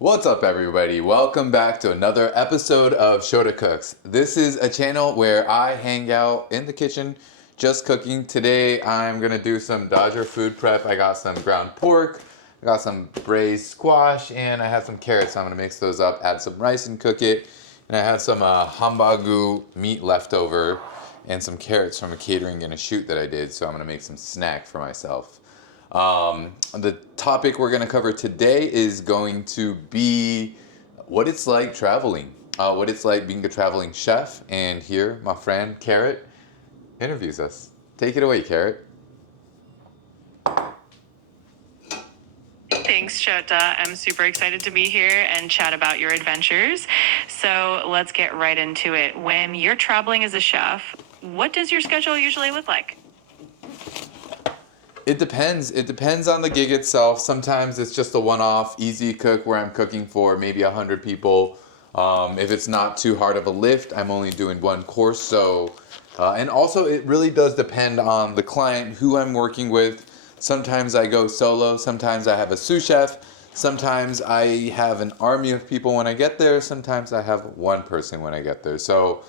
What's up, everybody? Welcome back to another episode of ShotaCooks. This is a channel where I hang out in the kitchen just cooking. Today I'm gonna do some Dodger food prep. I got some ground pork, I got some braised squash, and I have some carrots. So I'm gonna mix those up, add some rice and cook it. And I have some hambagu meat left over and some carrots from a catering and a shoot that I did. So I'm gonna make some snack for myself. The topic we're going to cover today is going to be what it's like traveling, what it's like being a traveling chef. And here, my friend Carrot interviews us. Take it away, Carrot. Thanks, Shota. I'm super excited to be here and chat about your adventures. So let's get right into it. When you're traveling as a chef, what does your schedule usually look like? It depends. It depends on the gig itself. Sometimes it's just a one-off, easy cook where I'm cooking for maybe 100 people. If it's not too hard of a lift, I'm only doing one course. So, and also it really does depend on the client, who I'm working with. Sometimes I go solo. Sometimes I have a sous chef. Sometimes I have an army of people when I get there. Sometimes I have one person when I get there. So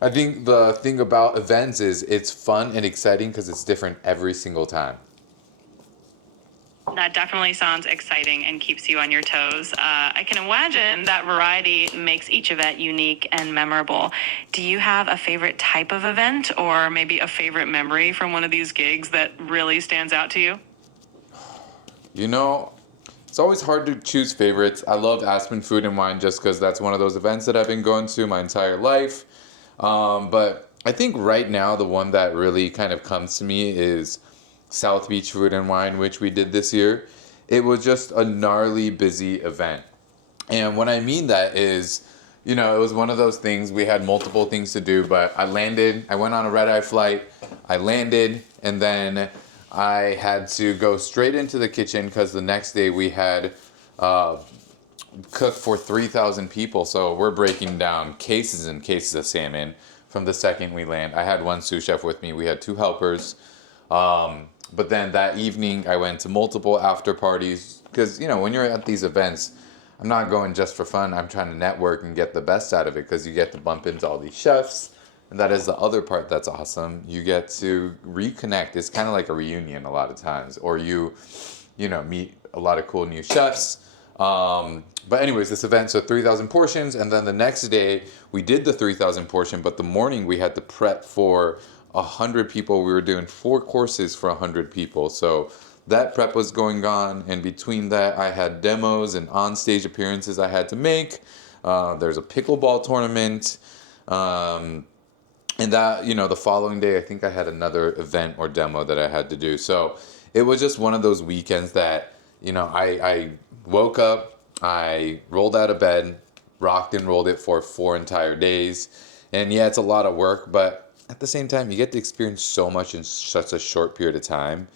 I think the thing about events is it's fun and exciting because it's different every single time. That definitely sounds exciting and keeps you on your toes. I can imagine that variety makes each event unique and memorable. Do you have a favorite type of event or maybe a favorite memory from one of these gigs that really stands out to you? You know, it's always hard to choose favorites. I love Aspen Food and Wine just because that's one of those events that I've been going to my entire life. But I think right now the one that really kind of comes to me is South Beach Food and Wine, which we did this year. It was just a gnarly busy event. And what I mean that is, you know, it was one of those things, we had multiple things to do, but I went on a red-eye flight, I landed, and then I had to go straight into the kitchen because the next day we had cooked for 3,000 people. So we're breaking down cases and cases of salmon from the second we land. I had one sous chef with me, we had two helpers. But then that evening, I went to multiple after parties because, you know, when you're at these events, I'm not going just for fun. I'm trying to network and get the best out of it because you get to bump into all these chefs. And that is the other part that's awesome. You get to reconnect. It's kind of like a reunion a lot of times. Or you know, meet a lot of cool new chefs. But anyways, this event, so 3,000 portions. And then the next day, we did the 3,000 portion. But the morning, we had to prep for 100 people. We were doing 4 courses for 100 people. So that prep was going on. And between that, I had demos and on-stage appearances I had to make. There's a pickleball tournament. And that, you know, the following day, I think I had another event or demo that I had to do. So it was just one of those weekends that, you know, I woke up, I rolled out of bed, rocked and rolled it for 4 entire days. And yeah, it's a lot of work, but at the same time, you get to experience so much in such a short period of time.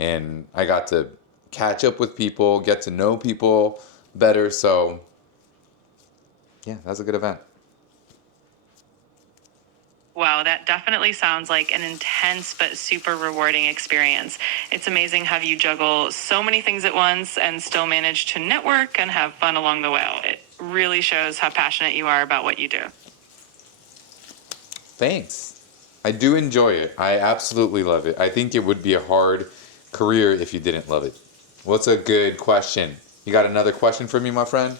And I got to catch up with people, get to know people better. So yeah, that's a good event. Wow, that definitely sounds like an intense but super rewarding experience. It's amazing how you juggle so many things at once and still manage to network and have fun along the way. It really shows how passionate you are about what you do. Thanks. I do enjoy it. I absolutely love it. I think it would be a hard career if you didn't love it. What's a good question? You got another question for me, my friend?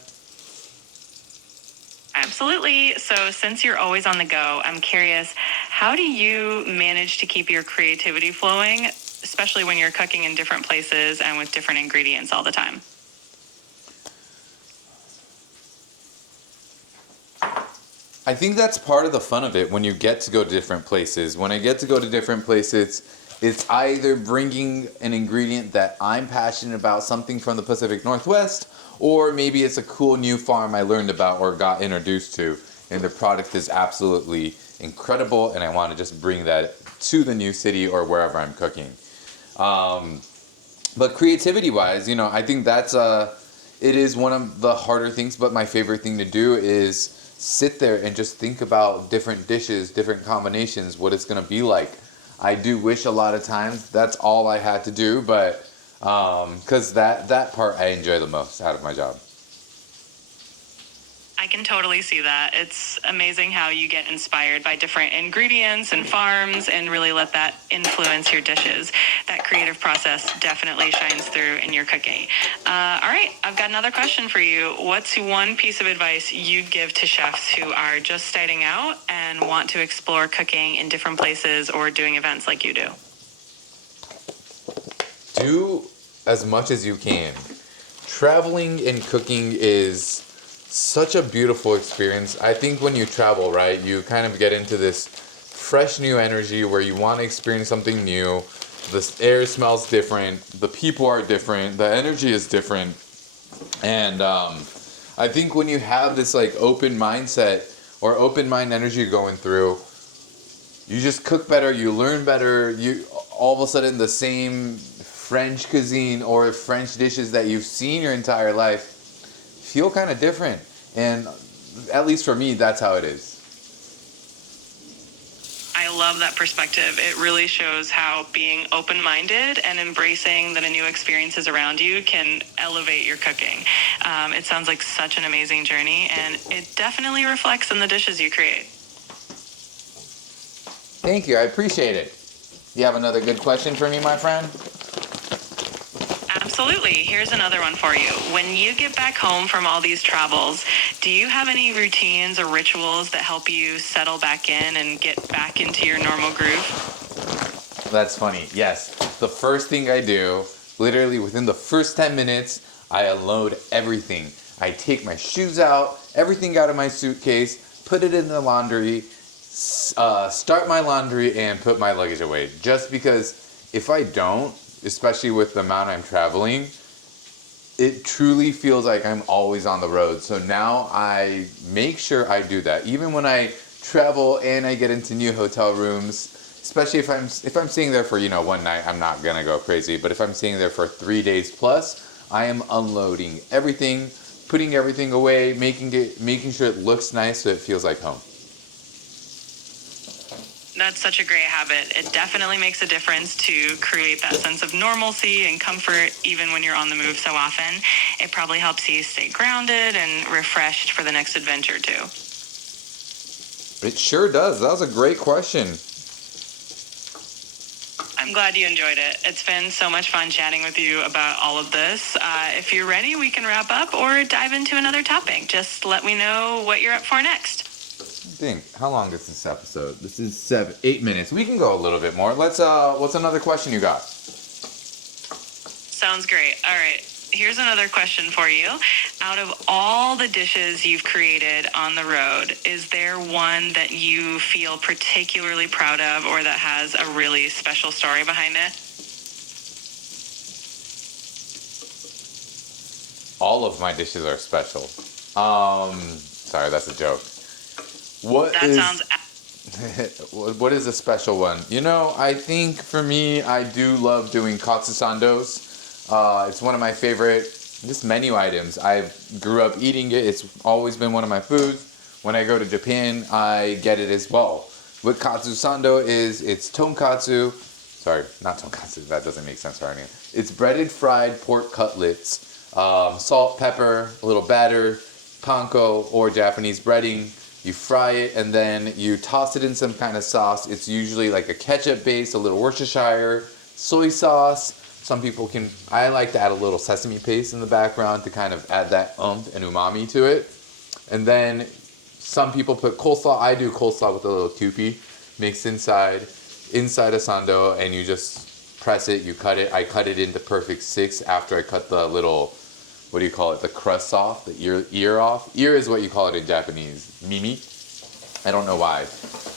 Absolutely. So since you're always on the go, I'm curious, how do you manage to keep your creativity flowing, especially when you're cooking in different places and with different ingredients all the time? I think that's part of the fun of it when you get to go to different places. When I get to go to different places, it's either bringing an ingredient that I'm passionate about, something from the Pacific Northwest, or maybe it's a cool new farm I learned about or got introduced to, and the product is absolutely incredible, and I want to just bring that to the new city or wherever I'm cooking. But creativity-wise, you know, I think that's it is one of the harder things, but my favorite thing to do is sit there and just think about different dishes, different combinations, what it's going to be like. I do wish a lot of times that's all I had to do, but because that part I enjoy the most out of my job. I can totally see that. It's amazing how you get inspired by different ingredients and farms and really let that influence your dishes. That creative process definitely shines through in your cooking. All right, I've got another question for you. What's one piece of advice you'd give to chefs who are just starting out and want to explore cooking in different places or doing events like you do? Do as much as you can. Traveling and cooking is such a beautiful experience. I think when you travel, right, you kind of get into this fresh new energy where you want to experience something new. The air smells different, the people are different, the energy is different. And I think when you have this like open mindset or open mind energy going through, you just cook better, you learn better, you all of a sudden the same French cuisine or French dishes that you've seen your entire life feel kind of different. And at least for me, that's how it is. I love that perspective. It really shows how being open-minded and embracing the new experiences around you can elevate your cooking. It sounds like such an amazing journey, and it definitely reflects in the dishes you create. Thank you, I appreciate it. You have another good question for me, my friend? Absolutely. Here's another one for you. When you get back home from all these travels, do you have any routines or rituals that help you settle back in and get back into your normal groove? That's funny. Yes. The first thing I do, literally within the first 10 minutes, I unload everything. I take my shoes out, everything out of my suitcase, put it in the laundry, start my laundry, and put my luggage away. Just because if I don't, especially with the amount I'm traveling, it truly feels like I'm always on the road. So now I make sure I do that. Even when I travel and I get into new hotel rooms, especially if I'm staying there for, one night, I'm not gonna go crazy. But if I'm staying there for 3 days plus, I am unloading everything, putting everything away, making sure it looks nice so it feels like home. That's such a great habit. It definitely makes a difference to create that sense of normalcy and comfort even when you're on the move so often. It probably helps you stay grounded and refreshed for the next adventure too. It sure does. That was a great question. I'm glad you enjoyed it. It's been so much fun chatting with you about all of this. If you're ready, we can wrap up or dive into another topic. Just let me know what you're up for next. How long is this episode? This is 8 minutes. We can go a little bit more. What's another question you got? Sounds great. All right. Here's another question for you. Out of all the dishes you've created on the road, is there one that you feel particularly proud of or that has a really special story behind it? All of my dishes are special. Sorry, that's a joke. What is a special one? I think for me, I do love doing katsu sandos. It's one of my favorite menu items. I grew up eating it. It's always been one of my foods. When I go to Japan, I get it as well. What katsu sando is, it's tonkatsu. Sorry, not tonkatsu. That doesn't make sense for anyone. It's breaded fried pork cutlets, salt, pepper, a little batter, panko or Japanese breading. You fry it and then you toss it in some kind of sauce. It's usually like a ketchup base, a little Worcestershire, soy sauce. Some people I like to add a little sesame paste in the background to kind of add that and umami to it. And then some people put coleslaw. I do coleslaw with a little tupi mixed inside a sando, and you just press it, you cut it. I cut it into perfect 6 after I cut the little, what do you call it, the crust off, the ear off. Ear is what you call it in Japanese. Mimi. I don't know why.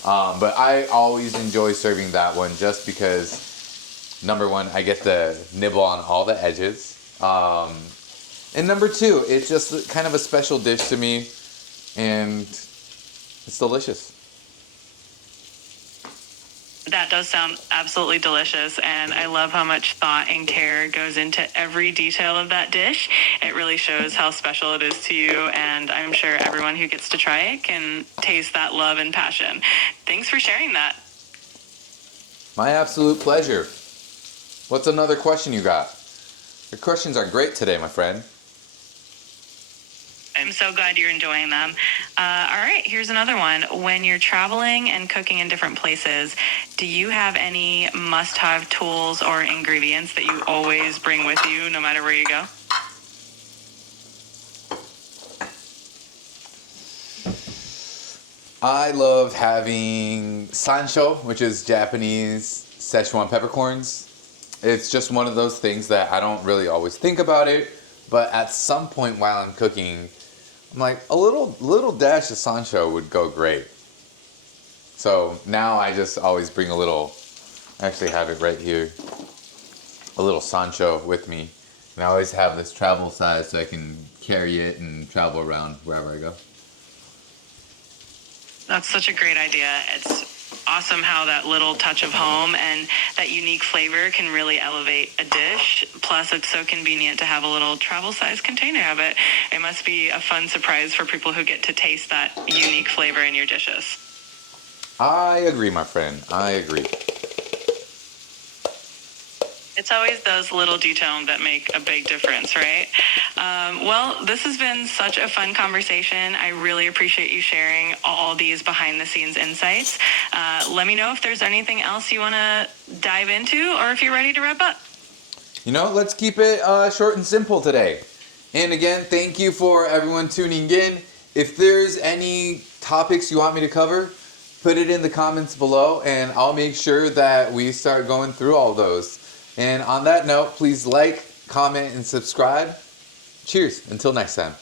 But I always enjoy serving that one just because, number one, I get to nibble on all the edges. And number two, it's just kind of a special dish to me, and it's delicious. That does sound absolutely delicious, and I love how much thought and care goes into every detail of that dish. It really shows how special it is to you, and I'm sure everyone who gets to try it can taste that love and passion. Thanks for sharing that. My absolute pleasure. What's another question you got? Your questions are great today, my friend. I'm I'm so glad you're enjoying them. All right, here's another one. When you're traveling and cooking in different places, do you have any must-have tools or ingredients that you always bring with you no matter where you go? I love having sancho, which is Japanese Szechuan peppercorns. It's just one of those things that I don't really always think about it, but at some point while I'm cooking, I'm like, a little dash of sancho would go great. So now I just always bring a little, I actually have it right here, a little sancho with me. And I always have this travel size so I can carry it and travel around wherever I go. That's such a great idea. It's awesome how that little touch of home and that unique flavor can really elevate a dish. Plus, it's so convenient to have a little travel-sized container of it. It must be a fun surprise for people who get to taste that unique flavor in your dishes. I agree, my friend. I agree. It's always those little details that make a big difference, right? Well, this has been such a fun conversation. I really appreciate you sharing all these behind-the-scenes insights. Let me know if there's anything else you want to dive into or if you're ready to wrap up. You know, let's keep it short and simple today. And again, thank you for everyone tuning in. If there's any topics you want me to cover, put it in the comments below and I'll make sure that we start going through all those. And on that note, please like, comment, and subscribe. Cheers. Until next time.